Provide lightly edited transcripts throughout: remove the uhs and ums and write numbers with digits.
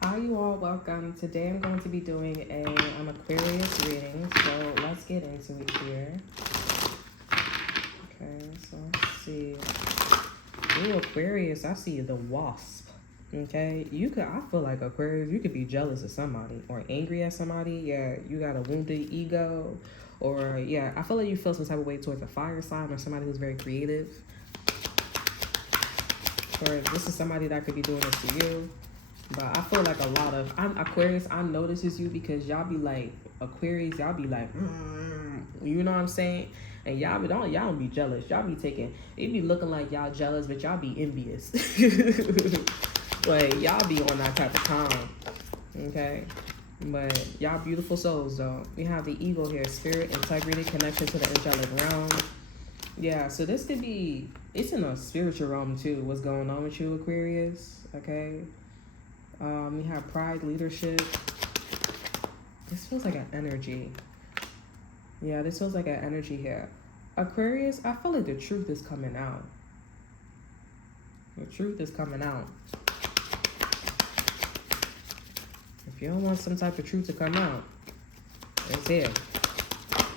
Hi, you all. Welcome. Today I'm going to be doing an Aquarius reading. So let's get into it here. Okay, so let's see. Ooh, Aquarius, I see the wasp. Okay, I feel like Aquarius, you could be jealous of somebody or angry at somebody. Yeah, you got a wounded ego. Or, yeah, I feel like you feel some type of way towards a fire sign or somebody who's very creative. Or this is somebody that could be doing this to you. But I feel like Aquarius, I notices you because y'all be like, Aquarius, y'all be like, you know what I'm saying? And y'all don't be jealous. Y'all be it be looking like y'all jealous, but y'all be envious. Like, y'all be on that type of time. Okay? But y'all beautiful souls, though. We have the eagle here, spirit, integrity, connection to the angelic realm. Yeah, so this could be, it's in a spiritual realm, too, what's going on with you, Aquarius. Okay? We have pride, leadership. This feels like an energy. Yeah, this feels like an energy here. Aquarius, I feel like the truth is coming out. The truth is coming out. If you don't want some type of truth to come out, it's here.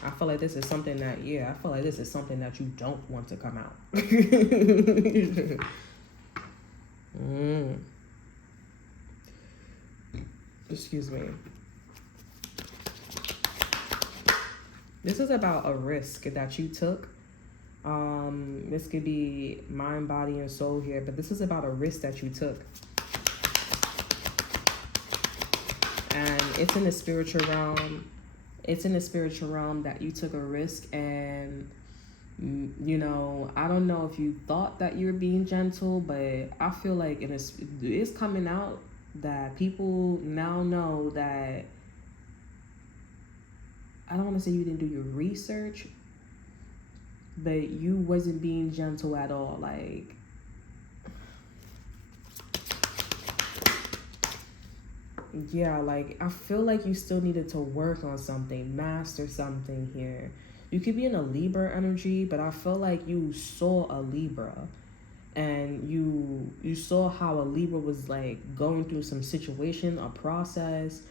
I feel like this is something that, I feel like this is something that you don't want to come out. Excuse me. This is about a risk that you took. This could be mind, body, and soul here, but this is about a risk that you took. And it's in the spiritual realm. It's in the spiritual realm that you took a risk, and you know, I don't know if you thought that you were being gentle, but I feel like it's coming out that people now know that, I don't want to say you didn't do your research, but you wasn't being gentle at all. Like, yeah, like, I feel like you still needed to work on something, master something here. You could be in a Libra energy, but I feel like you saw a Libra, and you saw how a Libra was like going through some situation, a process,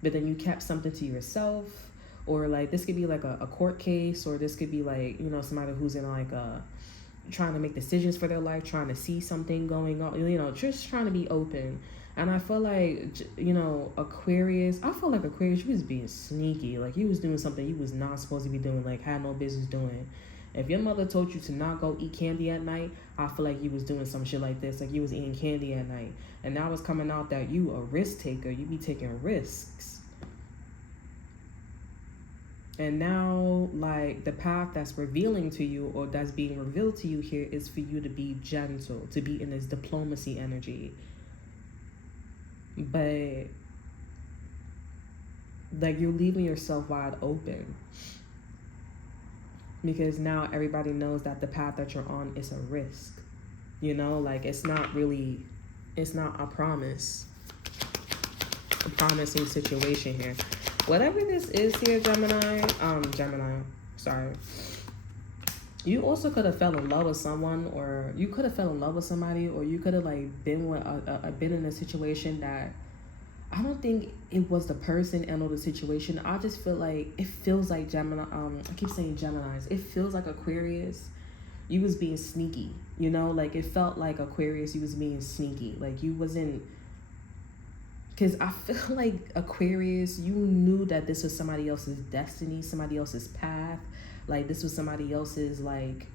but then you kept something to yourself. Or like, this could be like a court case, or this could be like, you know, somebody who's in like trying to make decisions for their life, trying to see something going on, you know, just trying to be open. And I feel like, you know, Aquarius, you was being sneaky. Like, you was doing something you was not supposed to be doing, like, had no business doing. If your mother told you to not go eat candy at night, I feel like you was doing some shit like this. Like, you was eating candy at night. And now it's coming out that you a risk taker. You be taking risks. And now, like, the path that's revealing to you, or that's being revealed to you here, is for you to be gentle, to be in this diplomacy energy. But, like, you're leaving yourself wide open. Because now everybody knows that the path that you're on is a risk. You know, like, it's not a promising situation here. Whatever this is here, Gemini, sorry. You also could have fell in love with someone, or you could have fell in love with somebody, or you could have like been in a situation that, I don't think it was the person and or the situation. I just feel like it feels like Gemini. I keep saying Geminis. It feels like Aquarius. You was being sneaky, you know, like it felt like Aquarius. You was being sneaky, like you wasn't. Because I feel like Aquarius, you knew that this was somebody else's destiny, somebody else's path. Like, this was somebody else's, like,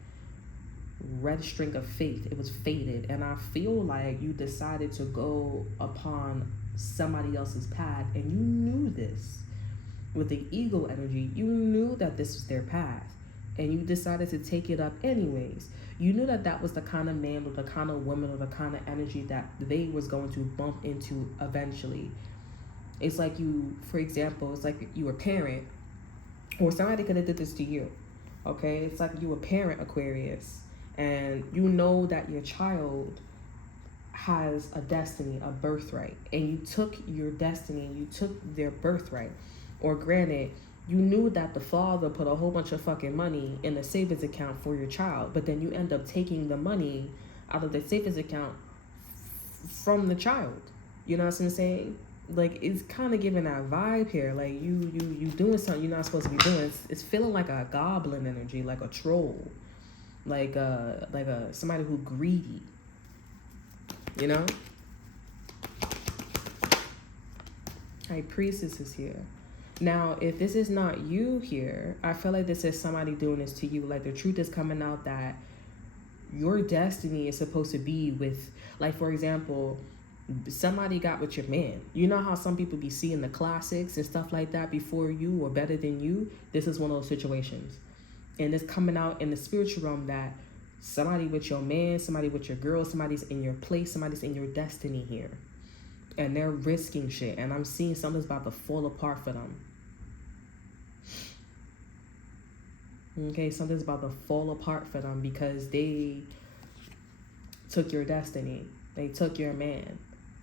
red string of fate. It was fated. And I feel like you decided to go upon somebody else's path. And you knew this. With the ego energy, you knew that this was their path. And you decided to take it up anyways. You knew that that was the kind of man or the kind of woman or the kind of energy that they was going to bump into eventually. It's like you, for example, it's like you were a parent, or somebody could have did this to you, okay? It's like you a parent, Aquarius, and you know that your child has a destiny, a birthright, and you took your destiny, you took their birthright. Or granted, you knew that the father put a whole bunch of fucking money in a savings account for your child, but then you end up taking the money out of the savings account from the child. You know what I'm saying? Like, it's kind of giving that vibe here. Like, you doing something you're not supposed to be doing. It's feeling like a goblin energy, like a troll, like a somebody who greedy. You know? High Priestess is here. Now, if this is not you here, I feel like this is somebody doing this to you. Like, the truth is coming out that your destiny is supposed to be with, like, for example, somebody got with your man. You know how some people be seeing the classics and stuff like that before you or better than you? This is one of those situations. And it's coming out in the spiritual realm that somebody with your man, somebody with your girl, somebody's in your place, somebody's in your destiny here. And they're risking shit. And I'm seeing something's about to fall apart for them. Okay, something's about to fall apart for them because they took your destiny. They took your man.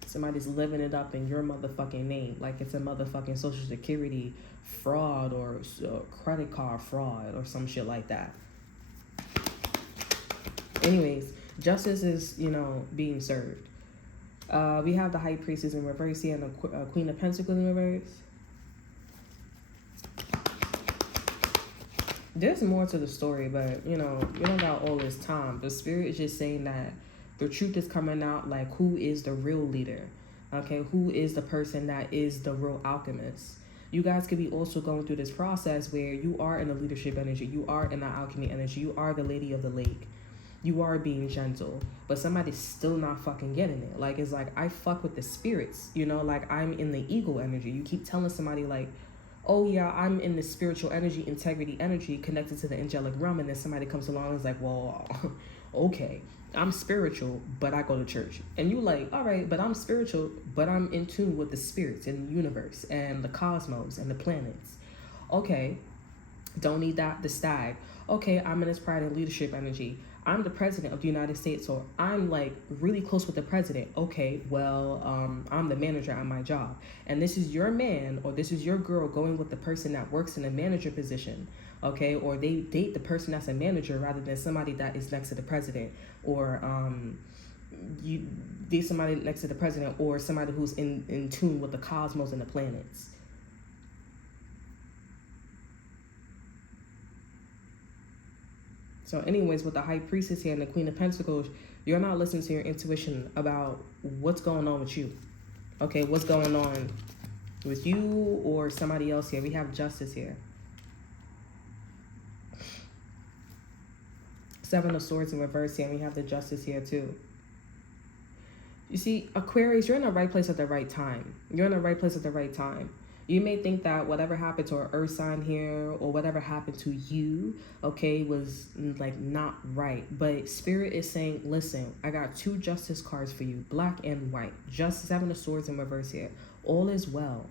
Somebody's living it up in your motherfucking name. Like it's a motherfucking social security fraud or credit card fraud or some shit like that. Anyways, justice is, being served. We have the High Priestess in reverse here and the Queen of Pentacles in reverse. There's more to the story, but, you don't got all this time. The Spirit is just saying that the truth is coming out, like, who is the real leader? Okay, who is the person that is the real alchemist? You guys could be also going through this process where you are in the leadership energy. You are in the alchemy energy. You are the lady of the lake. You are being gentle, but somebody's still not fucking getting it. Like, it's like, I fuck with the spirits, like I'm in the ego energy. You keep telling somebody like, oh yeah, I'm in the spiritual energy, integrity energy connected to the angelic realm. And then somebody comes along and is like, well, okay, I'm spiritual, but I go to church. And you like, all right, but I'm spiritual, but I'm in tune with the spirits and the universe and the cosmos and the planets. Okay, don't need that, the stag. Okay, I'm in this pride and leadership energy. I'm the president of the United States, or I'm like really close with the president. Okay, well, I'm the manager at my job. And this is your man or this is your girl going with the person that works in a manager position. Okay, or they date the person that's a manager rather than somebody that is next to the president, or you date somebody next to the president or somebody who's in tune with the cosmos and the planets. So anyways, with the High Priestess here and the Queen of Pentacles, you're not listening to your intuition about what's going on with you. Okay, what's going on with you or somebody else here. We have Justice here. Seven of Swords in reverse here, and we have the Justice here too. You see, Aquarius, you're in the right place at the right time. You're in the right place at the right time. You may think that whatever happened to an earth sign here or whatever happened to you, okay, was like not right. But Spirit is saying, listen, I got two justice cards for you, black and white. Just Seven of Swords in reverse here. All is well.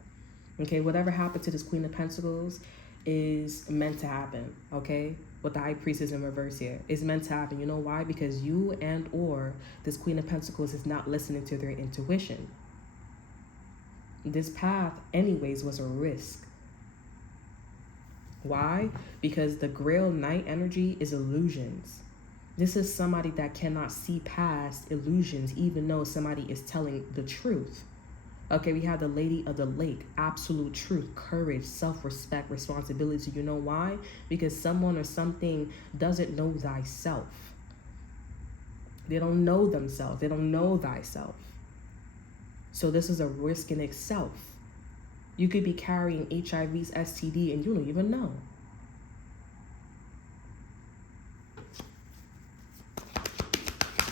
Okay, whatever happened to this Queen of Pentacles is meant to happen, okay? With the High Priestess in reverse here. It's meant to happen. You know why? Because you and or this Queen of Pentacles is not listening to their intuition. This path anyways was a risk. Why? Because the Grail Knight energy is illusions. This is somebody that cannot see past illusions even though somebody is telling the truth. Okay, we have the Lady of the Lake, absolute truth, courage, self-respect, responsibility. You know why? Because someone or something doesn't know thyself. They don't know themselves. They don't know thyself. So this is a risk in itself. You could be carrying HIV's STD and you don't even know.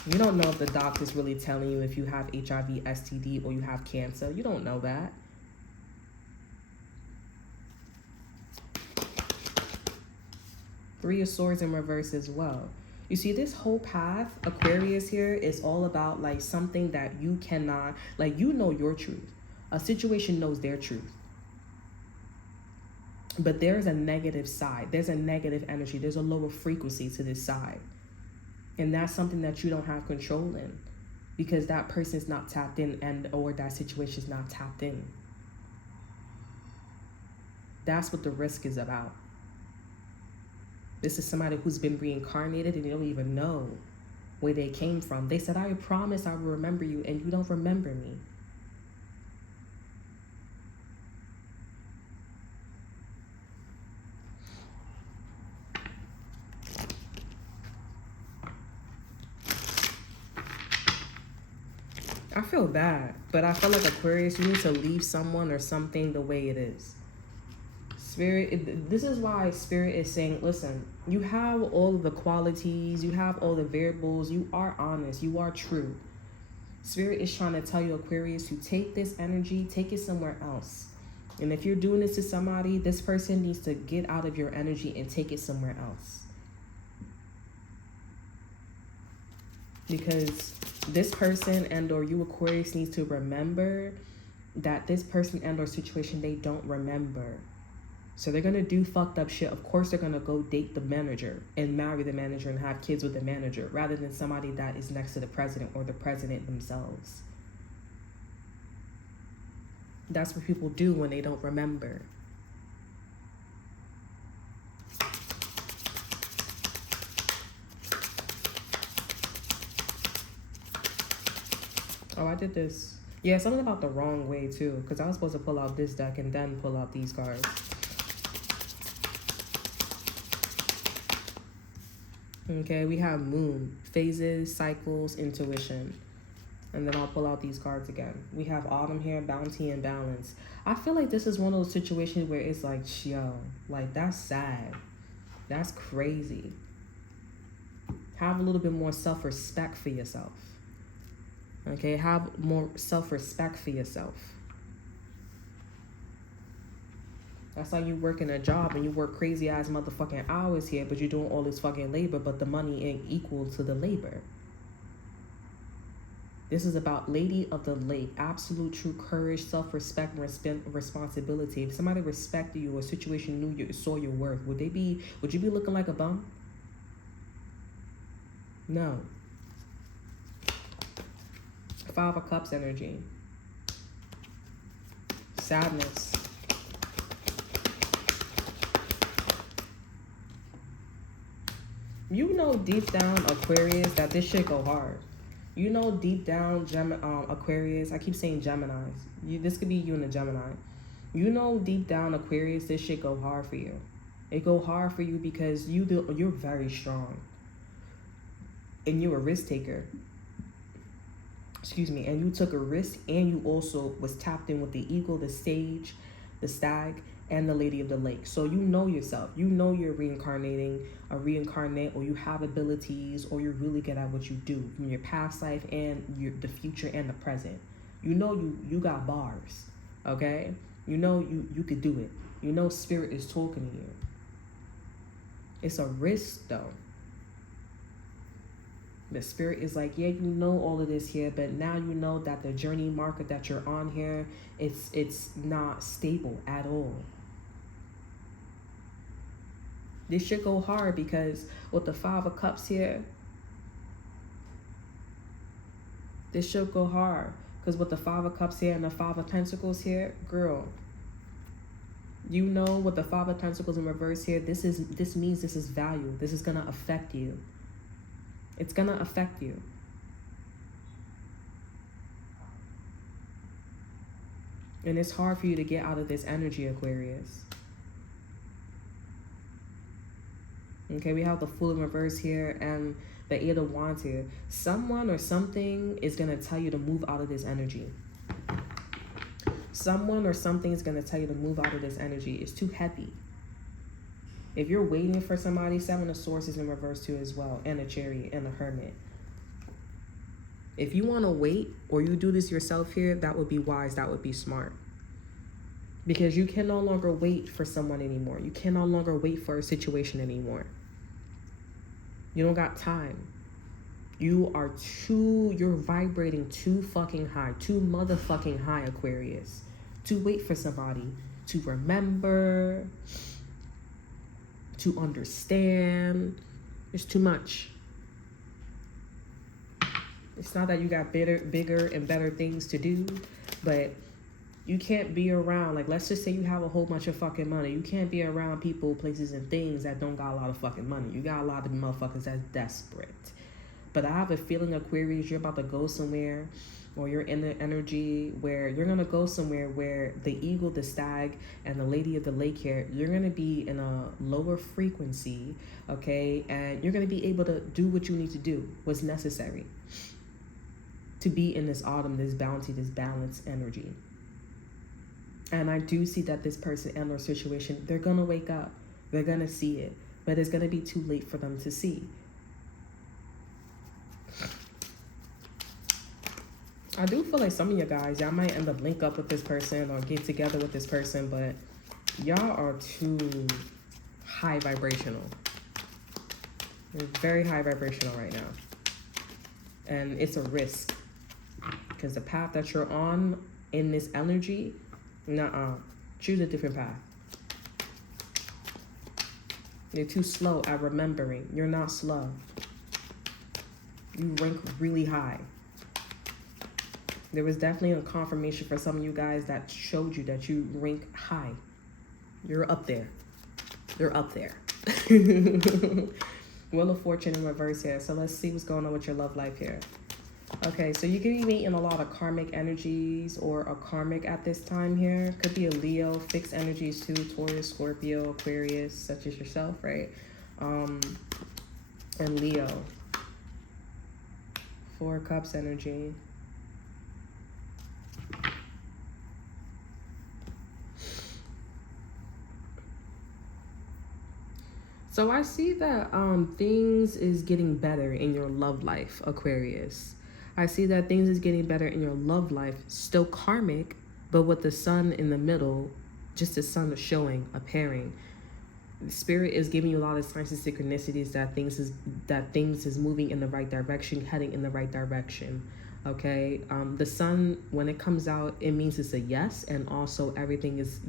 You don't know if the doctor's really telling you if you have HIV, STD, or you have cancer. You don't know that. Three of Swords in reverse as well. You see, this whole path, Aquarius here, is all about like something that you cannot, like you know your truth. A situation knows their truth. But there's a negative side. There's a negative energy. There's a lower frequency to this side. And that's something that you don't have control in because that person's not tapped in and or that situation's not tapped in. That's what the risk is about. This is somebody who's been reincarnated and you don't even know where they came from. They said, I promise I will remember you, and you don't remember me. feel bad, but I feel like Aquarius, you need to leave someone or something the way it is. Spirit, this is why Spirit is saying, listen, you have all of the qualities, you have all the variables, you are honest, you are true. Spirit is trying to tell you, Aquarius, to take this energy, take it somewhere else. And if you're doing this to somebody, this person needs to get out of your energy and take it somewhere else. Because this person and or you, Aquarius, needs to remember that this person and or situation, they don't remember. So they're going to do fucked up shit. Of course, they're going to go date the manager and marry the manager and have kids with the manager rather than somebody that is next to the president or the president themselves. That's what people do when they don't remember. Oh, I did this. Yeah, something about the wrong way too, because I was supposed to pull out this deck and then pull out these cards. Okay, we have moon, phases, cycles, intuition. And then I'll pull out these cards again. We have autumn here, bounty, and balance. I feel like this is one of those situations where it's like, yo, like that's sad. That's crazy. Have a little bit more self-respect for yourself. Okay, have more self-respect for yourself. That's like you working a job and you work crazy ass motherfucking hours here, but you're doing all this fucking labor, but the money ain't equal to the labor. This is about Lady of the Lake, absolute true courage, self-respect, and responsibility. If somebody respected you or a situation knew you, saw your worth, would you be looking like a bum? No. Five of Cups energy. Sadness. You know deep down, Aquarius, that this shit go hard. You know deep down, Aquarius, I keep saying Geminis. This could be you and a Gemini. You know deep down, Aquarius, this shit go hard for you. It go hard for you because you're very strong. And you're a risk taker. Excuse me. And you took a risk and you also was tapped in with the eagle, the sage, the stag, and the Lady of the Lake. So you know yourself. You know you're reincarnate, or you have abilities, or you're really good at what you do from your past life and the future and the present. You know you got bars, okay? You know you could do it. You know Spirit is talking to you. It's a risk though. The Spirit is like, yeah, you know all of this here, but now you know that the journey marker that you're on here, it's not stable at all. This should go hard because with the Five of Cups here, this should go hard. Because with the Five of Cups here and the Five of Pentacles here, girl, you know with the Five of Pentacles in reverse here, this means this is value. This is going to affect you. It's going to affect you. And it's hard for you to get out of this energy, Aquarius. Okay, we have the Fool in reverse here and the Eight of Wands here. Someone or something is going to tell you to move out of this energy. Someone or something is going to tell you to move out of this energy. It's too heavy. If you're waiting for somebody, Seven of Swords is in reverse too as well. And a Chariot and a Hermit. If you want to wait or you do this yourself here, that would be wise. That would be smart. Because you can no longer wait for someone anymore. You can no longer wait for a situation anymore. You don't got time. You're vibrating too fucking high. Too motherfucking high, Aquarius. To wait for somebody to remember, to understand. It's too much. It's not that you got bigger and better things to do, but you can't be around, like, let's just say you have a whole bunch of fucking money. You can't be around people, places, and things that don't got a lot of fucking money. You got a lot of motherfuckers that's desperate. But I have a feeling, Aquarius, you're about to go somewhere, or you're in the energy where you're going to go somewhere where the eagle, the stag, and the Lady of the Lake here, you're going to be in a lower frequency, okay? And you're going to be able to do what you need to do, what's necessary to be in this autumn, this bounty, this balanced energy. And I do see that this person and or situation, they're going to wake up. They're going to see it. But it's going to be too late for them to see. I do feel like some of you guys, y'all might end up link up with this person or get together with this person, but y'all are too high vibrational. You're very high vibrational right now. And it's a risk. Because the path that you're on in this energy, choose a different path. You're too slow at remembering. You're not slow. You rank really high. There was definitely a confirmation for some of you guys that showed you that you rank high. You're up there. You're up there. Wheel of Fortune in reverse here. So let's see what's going on with your love life here. Okay, so you could be meeting a lot of karmic energies or a karmic at this time here. Could be a Leo, fixed energies too, Taurus, Scorpio, Aquarius, such as yourself, right? And Leo. 4 Cups energy. So I see that things is getting better in your love life, Aquarius. I see that things is getting better in your love life, still karmic, but with the sun in the middle, just the sun showing, appearing. The spirit is giving you a lot of signs and synchronicities that things is moving in the right direction, heading in the right direction. Okay, the sun, when it comes out, it means it's a yes, and also everything is,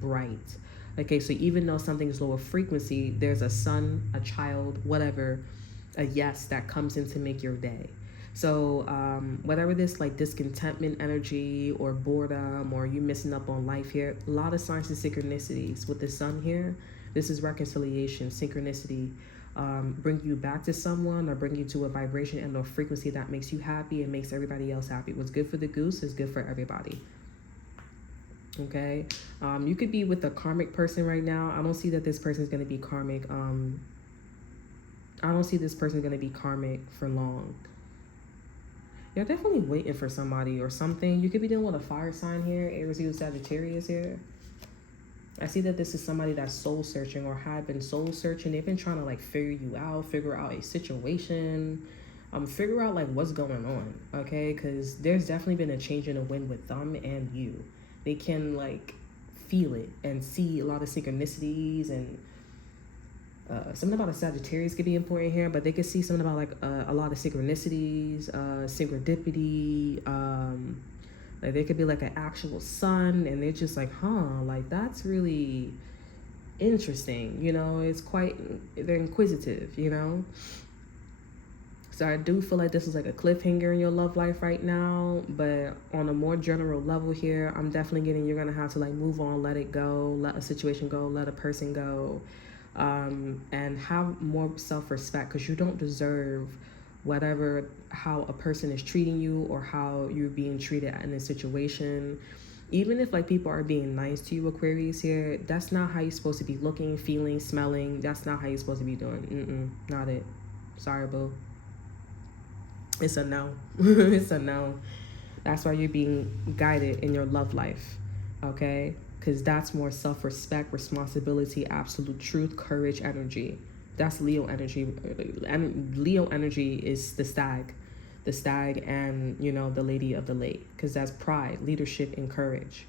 bright. Okay, so even though something is lower frequency, there's a son, a child, whatever, a yes that comes in to make your day. So whatever this like discontentment energy or boredom or you missing up on life here, a lot of signs and synchronicities with the sun here. This is reconciliation, synchronicity, bring you back to someone or bring you to a vibration and a frequency that makes you happy and makes everybody else happy. What's good for the goose is good for everybody. Okay, you could be with a karmic person right now. I don't see that this person is going to be karmic. I don't see this person going to be karmic for long. You're definitely waiting for somebody or something. You could be dealing with a fire sign here, Aries, Leo, Sagittarius here. I see that this is somebody that's soul searching or had been soul searching. They've been trying to like figure out a situation, figure out like what's going on, okay? Because there's definitely been a change in the wind with them and you. They can like feel it and see a lot of synchronicities and something about a Sagittarius could be important here, but they could see something about like a lot of synchronicities, synchrodipity, like there could be like an actual sun and they're just like, like that's really interesting, it's quite, they're inquisitive, So I do feel like this is like a cliffhanger in your love life right now, but on a more general level here, I'm definitely getting you're gonna have to like move on, let it go, let a situation go, let a person go, and have more self-respect, because you don't deserve how a person is treating you or how you're being treated in a situation. Even if like people are being nice to you, Aquarius here, that's not how you're supposed to be looking, feeling, smelling. That's not how you're supposed to be doing. Not it. Sorry, boo. It's a no. It's a no. That's why you're being guided in your love life, okay? Because that's more self-respect, responsibility, absolute truth, courage, energy. That's Leo energy. And Leo energy is the stag and, the lady of the lake, because that's pride, leadership, and courage.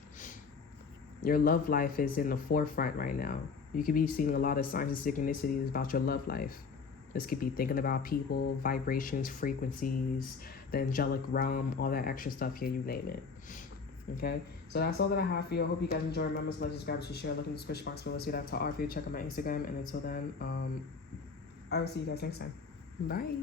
Your love life is in the forefront right now. You could be seeing a lot of signs and synchronicities about your love life. This could be thinking about people, vibrations, frequencies, the angelic realm, all that extra stuff here, you name it. Okay, so that's all that I have for you. I hope you guys enjoy. Remember to like, subscribe, share, look in the description box below. See what I have to offer you. Check out my Instagram. And until then, I will see you guys next time. Bye.